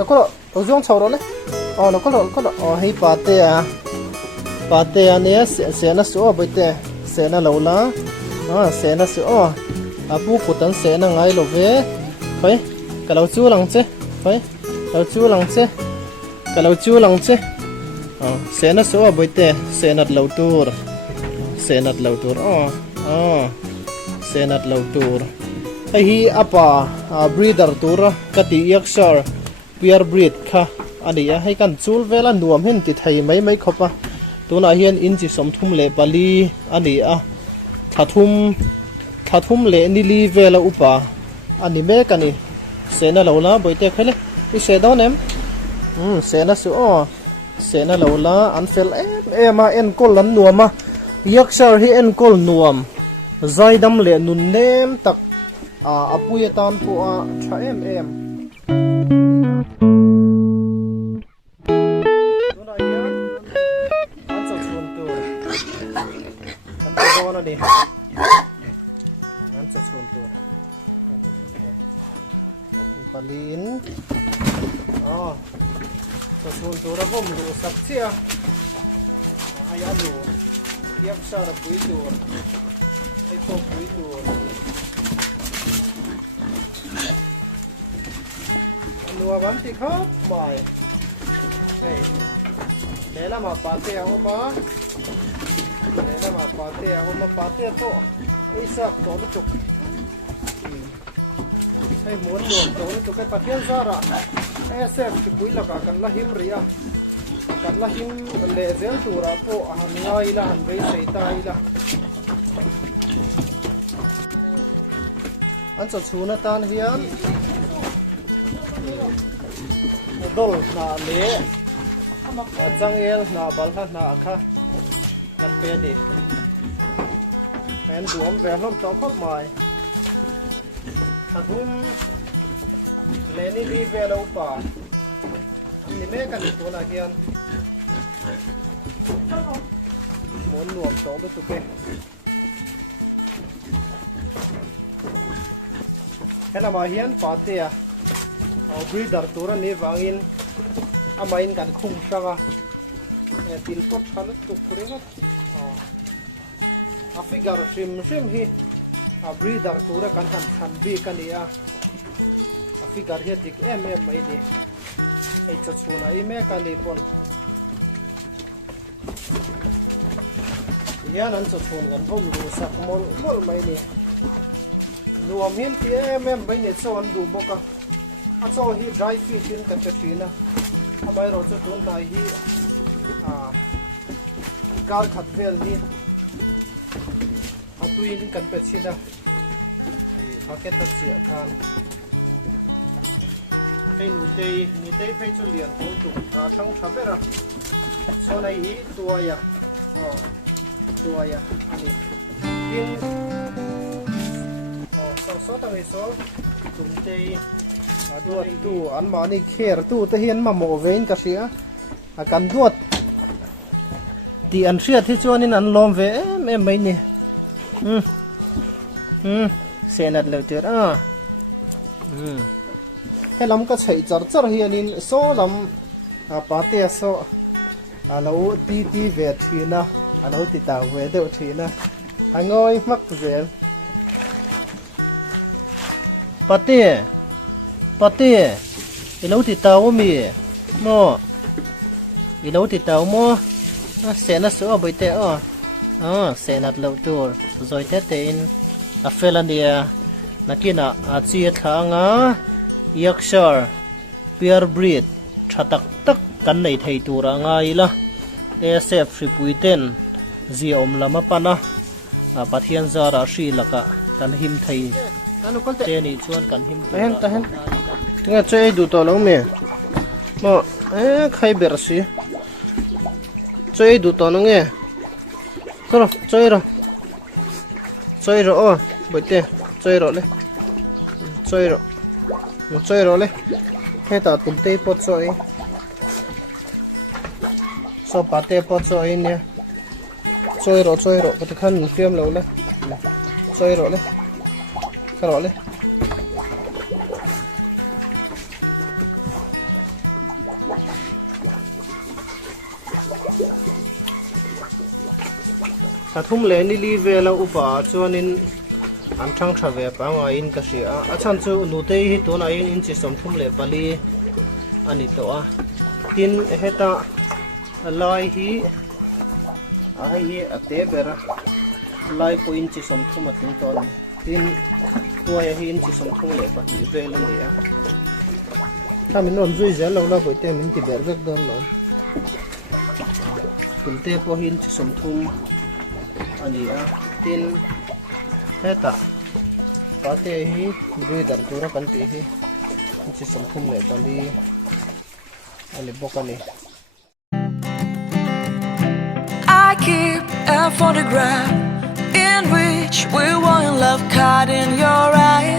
nó có ở trong sầu đó đấy nó có hay pate này sẽ nó sữa bây giờ sẽ nó lâu lá sẽ nó sữa bu của tấn sẽ nó ngay lâu về phải cái lâu chưa lằng chứ phải lâu chưa lằng chứ cái lâu chưa lằng chứ sẽ nó sữa bây giờ sẽ nó lâu tour sẽ nó lâu tour sẽ nó lâu tour hay hi apa breeder tour cái tí Yorkshire Bear breed kha ani hay kan chul vela nuam hin ti thei mai khopa tuna hian in chi som thum le pali ani thathum le ni li vela upa ani me kani sena lola boite khale i se don em sena su sena lola an fel em en kol lan nuama Yorkshire hi en kol nuam zaidam le nun nem tak apuya tan pu tha em đi ngắn chặt xuốngตัวpalin chặt xuốngตัวเราผมดูสักเสียให้อันดูเทียบซาระปุยตัวไอ้พวกปุยตัวอันดูวันที่เขาไม่เฮ้ยเดี๋ยวเรามาปาเตี้ยออกมาnày là mà phá tia to ấy sạc to nó chụp hay muốn luồn to nó chụp cái phát hiện ra rồi SF thì quý là cả cần là hiếm ria cần là hiếm lệ dễ tụ ra po hàng ngay là hàng vây sấy tay là anh chọn chú nó tan hiếm đôi là lệ trăng el là bal là khaกันเป็นดิแฟนสวมแหวนร่มจอครบหมายถ้าทุ่มเลนี่รีเวลอุปานี่แม่กันตัวน่ะเฮียนหมุนรวมสองตัวตุกเกแค่ละมาเฮียนปาเตียเอาบรีดาร์ตัวนี้วางอินอามาอินกันคุ้มสักติลปดขันตุกเรื่องฟิกร์ชิมฮีบรีดาร์ตัวกันหันบีกันเนี่ยฟิกร์เฮียดิกไม่ดีไอ้จัดส่วนไอ้แม่กันเลยปนเนี่ยนั่นจัดส่วนกันผมดูสักมอลไม่ดีรวมหินที่ไม่เนี่ยส่วนดูบอกอ่ะส่วนฮีดไรฟิชินกันจะชีนะทำไมเราจะตัวไหนฮีการขัดเวลนี้เอาตัวยิงกันเป็ดชิดะพาเก็ตตัดเสียทานไอ้หนูเตยนี่เตยไปจุเลียนของจุกทั้งทับเบระโซนไอ้ตัวยาอันนี้กินสองตั้งไอ้โซตุ่มเตยตัวอันมานี่เขียร์ตัวตะเฮียนมาโมเวนกันเสียกันดวดตีอันเชียที่ชวนนี่นั่นลมเวไม่เนี่ยเสียนัดเลยเจอให้ลำก็ใช้จัดเฮียนินโซ่ลำปาเตียโซ่เราตีเวทีนะเราติดตามเวเดอทีนะหางอยมักเสียปาเตียเราติดตามว่ามีโม่เราติดตามโม่sẽ nó sửa bởi thế sẽ nát lâu tour rồi thế tên Australia na kia na chia thang Yorkshire Bear breed thatak tak kan nei thei tura ngai la SF ripui ten zi om lama pana pathian zara ri laka kan him thei te ni chuan kan him ta tinga chei du to lo me mo khai ber si chơi đủ to nó nghe, thôi chơi rồi, bởi thế chơi rồi đấy, chơi rồi đấy, hay ta tụm tê pot chơi, so bà tê pot chơi nè, chơi rồi, cái khăn phim lâu đấy, chơi rồi đấy, sa thum le ni li ve la upa chuanin an thang tha ve pa nga in ka sia a chan chu nu te hi to na in chi som thum le pali ani to a tin heta lai hi a hi a te bera lai po in chi som thum atin to tin tua hi in chi som thum le pa hi ve le ni a ta min non zui zel lo la bo te min ti ber vek don lo tin te po hin chi som thum ani a tin heta pa te hi bui dar tura kan ti hi chi som thum le pali ani bokani I keep a photograph in which we were in love, caught in your eyes.